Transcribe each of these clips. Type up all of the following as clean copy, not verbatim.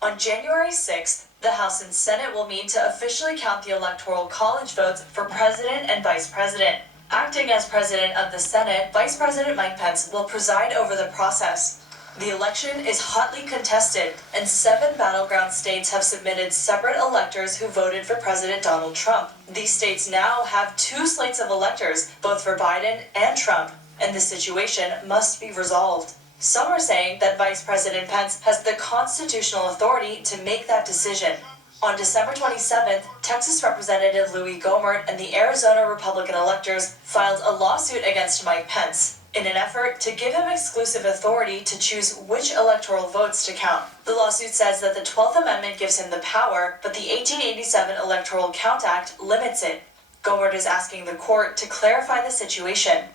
On January 6th, the House and Senate will meet to officially count the Electoral College votes for President and Vice President. Acting as President of the Senate, Vice President Mike Pence will preside over the process. The election is hotly contested, and 7 battleground states have submitted separate electors who voted for President Donald Trump. These states now have 2 slates of electors, both for Biden and Trump, and the situation must be resolved. Some are saying that Vice President Pence has the constitutional authority to make that decision. On December 27th, Texas Representative Louis Gohmert and the Arizona Republican electors filed a lawsuit against Mike Pence in an effort to give him exclusive authority to choose which electoral votes to count. The lawsuit says that the 12th Amendment gives him the power, but the 1887 Electoral Count Act limits it. Gohmert is asking the court to clarify the situation.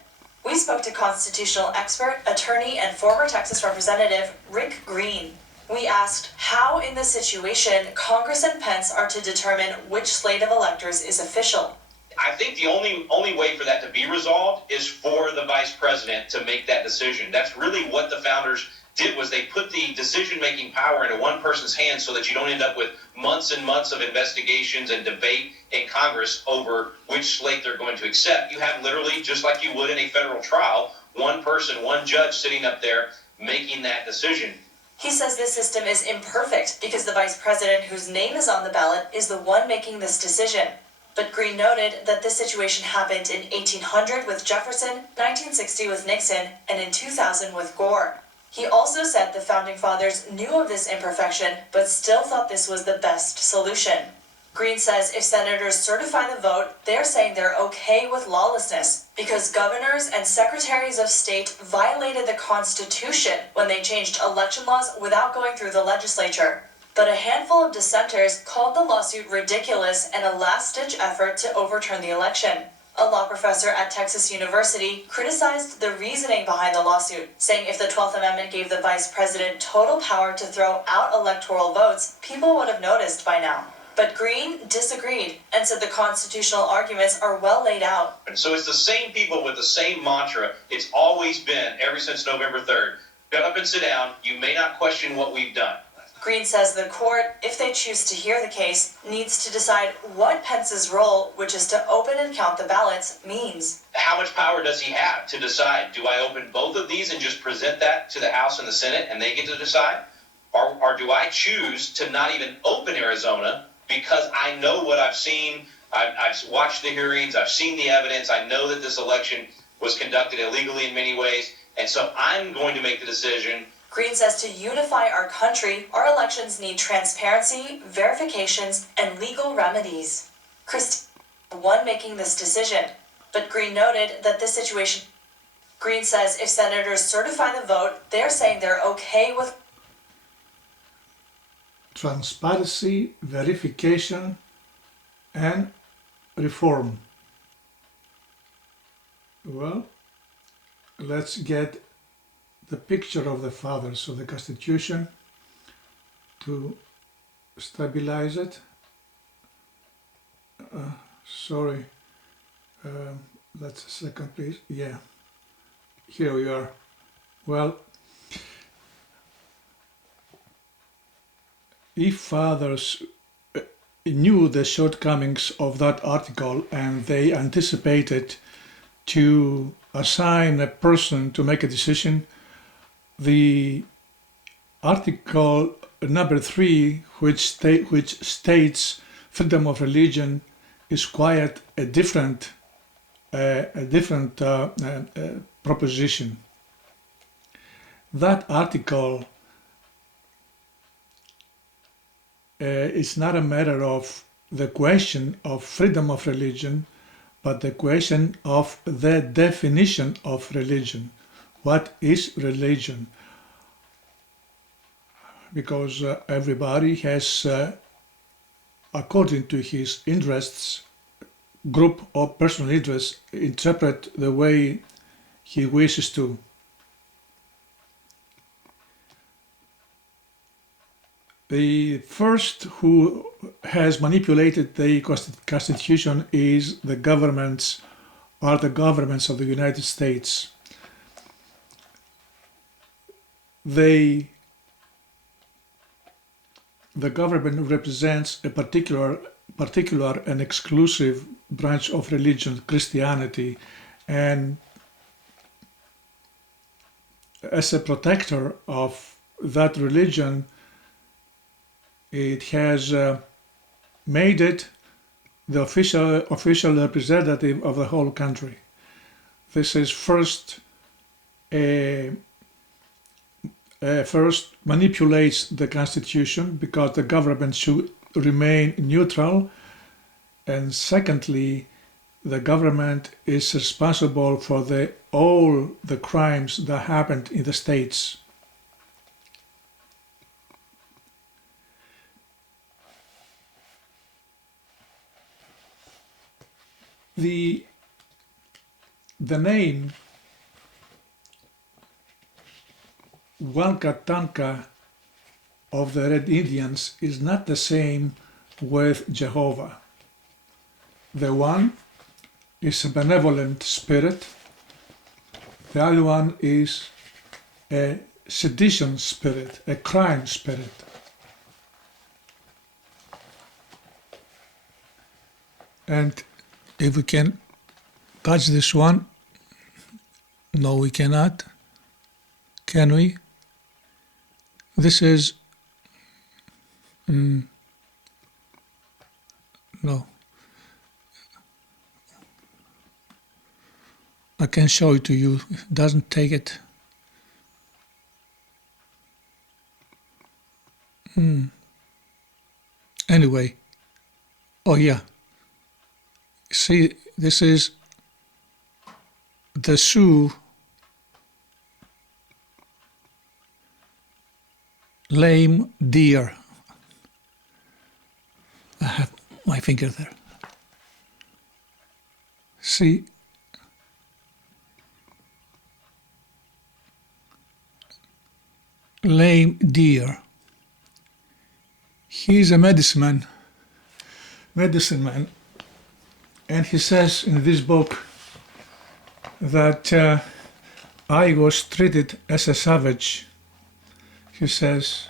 We spoke to constitutional expert, attorney, and former Texas Representative Rick Green. We asked how, in this situation, Congress and Pence are to determine which slate of electors is official. I think the only way for that to be resolved is for the vice president to make that decision. That's really what the founders did, was they put the decision-making power into one person's hands so that you don't end up with months and months of investigations and debate in Congress over which slate they're going to accept. You have literally, just like you would in a federal trial, one person, one judge sitting up there making that decision. He says this system is imperfect because the vice president whose name is on the ballot is the one making this decision. But Green noted that this situation happened in 1800 with Jefferson, 1960 with Nixon, and in 2000 with Gore. He also said the Founding Fathers knew of this imperfection, but still thought this was the best solution. Green says if senators certify the vote, they're saying they're okay with lawlessness because governors and secretaries of state violated the Constitution when they changed election laws without going through the legislature. But a handful of dissenters called the lawsuit ridiculous and a last-ditch effort to overturn the election. A law professor at Texas University criticized the reasoning behind the lawsuit, saying if the 12th Amendment gave the vice president total power to throw out electoral votes, people would have noticed by now. But Green disagreed and said the constitutional arguments are well laid out. And so it's the same people with the same mantra. It's always been, ever since November 3rd. Get up and sit down. You may not question what we've done. Green says the court, if they choose to hear the case, needs to decide what Pence's role, which is to open and count the ballots, means. How much power does he have to decide? Do I open both of these and just present that to the House and the Senate and they get to decide? Or do I choose to not even open Arizona because I know what I've seen? I've watched the hearings. I've seen the evidence. I know that this election was conducted illegally in many ways. And so I'm going to make the decision. Green says to unify our country, our elections need transparency, verifications, and legal remedies. Christine is the one making this decision, but Green noted that this situation. Green says if senators certify the vote, they're saying they're okay with transparency, verification, and reform. Well, let's get the picture of the fathers of the Constitution to stabilize it. Sorry, that's a second, please. Yeah, here we are. Well, if fathers knew the shortcomings of that article and they anticipated to assign a person to make a decision, the article number 3, which states freedom of religion, is quite a different proposition. That article is not a matter of the question of freedom of religion, but the question of the definition of religion. What is religion? Because everybody has, according to his interests, group or personal interests, interpret the way he wishes to. The first who has manipulated the Constitution is the governments of the United States. They the government represents a particular and exclusive branch of religion, Christianity, and as a protector of that religion, it has made it the official representative of the whole country. This is first manipulates the constitution because the government should remain neutral, and secondly, the government is responsible for all the crimes that happened in the states. The name Walkatanka of the Red Indians is not the same with Jehovah. The one is a benevolent spirit, the other one is a sedition spirit, a crime spirit. And if we can touch this one, no, we cannot. Can we? This is no. I can show it to you. It doesn't take it. Anyway. Oh yeah. See, this is the Sioux lame deer. I have my finger there. See, lame deer. He's a medicine man, and he says in this book that I was treated as a savage. He says,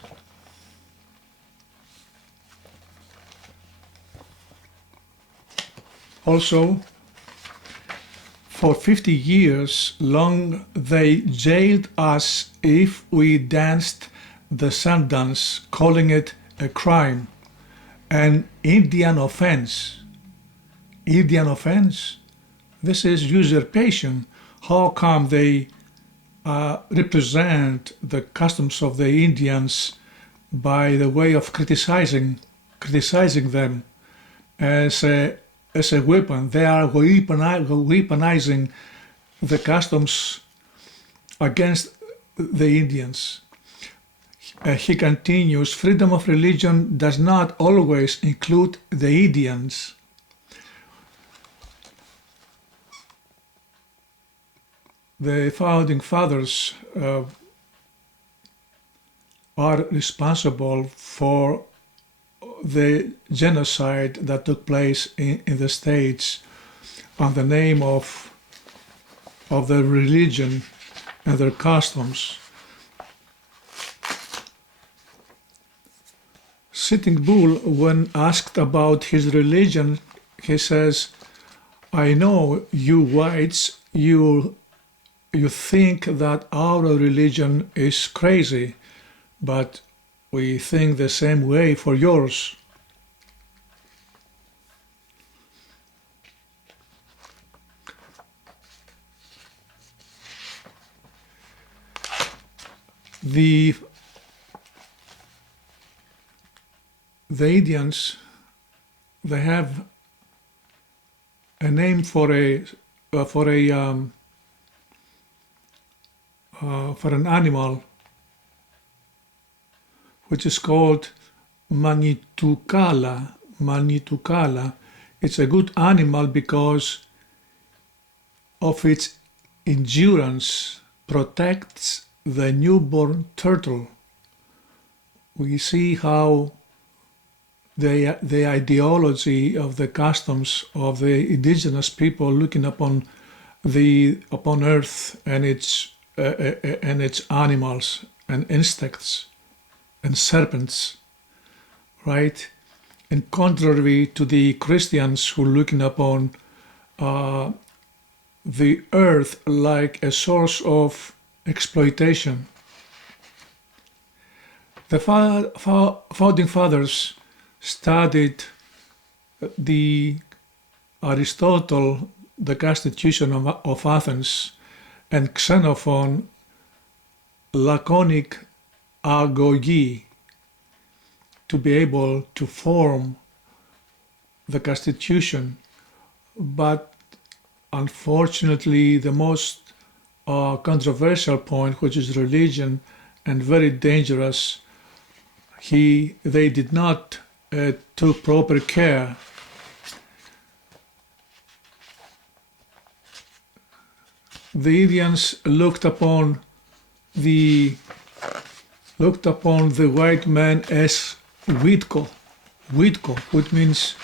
also, for 50 years long they jailed us if we danced the sun dance, calling it a crime, an Indian offense. Indian offense? This is usurpation. How come they represent the customs of the Indians by the way of criticizing them as a weapon? They are weaponizing the customs against the Indians. He continues, freedom of religion does not always include the Indians. The founding fathers are responsible for the genocide that took place in the States on the name of their religion and their customs. Sitting Bull, when asked about his religion, he says, I know you whites, you think that our religion is crazy, but we think the same way for yours. The Indians, they have a name for an animal which is called Manitukala. Manitukala. It's a good animal because of its endurance, protects the newborn turtle. We see how the ideology of the customs of the indigenous people looking upon Earth and its animals and insects and serpents right? And contrary to the Christians who are looking upon the earth like a source of exploitation. The founding fathers studied the Aristotle, the Constitution of Athens, and Xenophon, laconic agogi, to be able to form the Constitution. But unfortunately, the most controversial point, which is religion and very dangerous, they did not took proper care. The Indians looked upon the white man as Widko, which means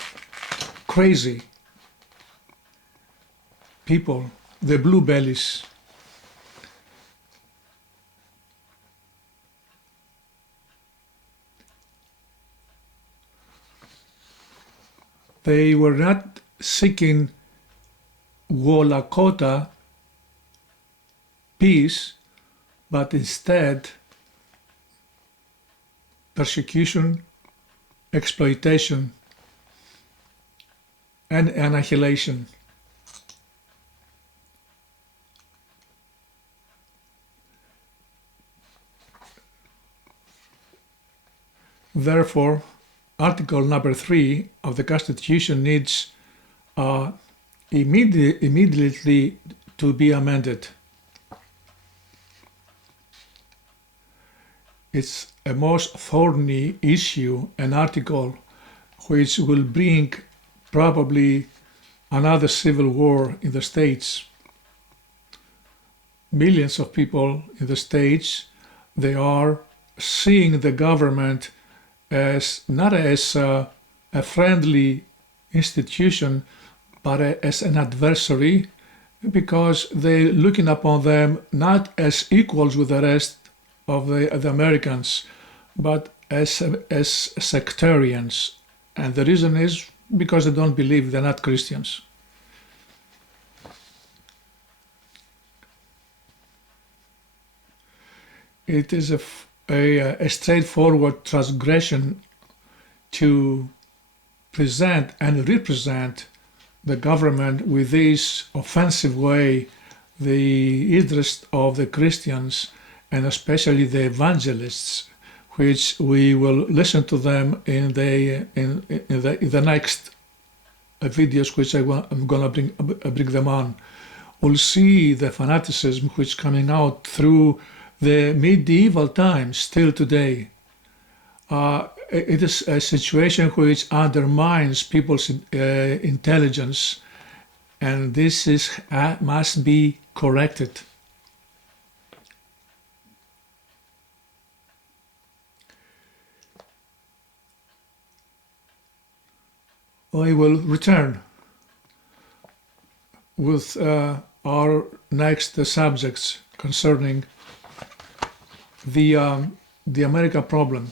crazy people, the blue bellies. They were not seeking Wolakota peace, but instead persecution, exploitation, and annihilation. Therefore, Article number 3 of the Constitution needs immediately to be amended. It's a most thorny issue, an article which will bring probably another civil war in the States. Millions of people in the States, they are seeing the government as not as a friendly institution, but as an adversary, because they're looking upon them not as equals with the rest of the Americans, but as sectarians. And the reason is because they don't believe, they're not Christians. It is a straightforward transgression to present and represent the government with this offensive way, the interest of the Christians and especially the evangelists, which we will listen to them in the next videos, which I'm gonna bring them on. We'll see the fanaticism which coming out through the medieval times still today. It is a situation which undermines people's intelligence, and this must be corrected. I will return with our next subjects concerning the American problem.